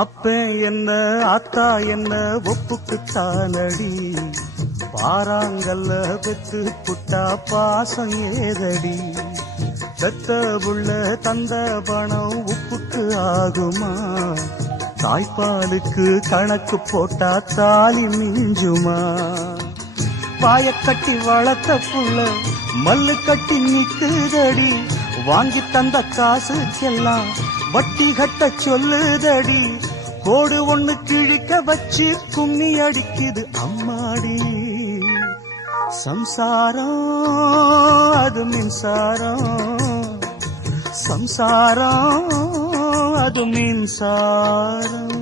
அப்ப என்ன ஆத்தா என்ன ஒப்புக்குத்தானடி, பாறாங்கல்ல பெத்து புட்டா பாசம் ஏதடி, பெத்த புள்ள தந்த பணம் உப்புக்கு ஆகுமா, தாய்ப்பாலுக்கு கணக்கு போட்டா தாலி மிஞ்சுமா, பாயக்கட்டி வளர்த்த புள்ள மல்லு கட்டி நிக்குதடி, வாங்கி தந்த காசுக்கெல்லாம் வட்டி கட்ட சொல்லுதடி, கோடு ஒண்ணு கிழிக்க வச்சு கும்மி அடிக்குது அம்மாடி, சம்சாரம் அது மின்சாரம், சம்சாரம் அது மின்சாரம்.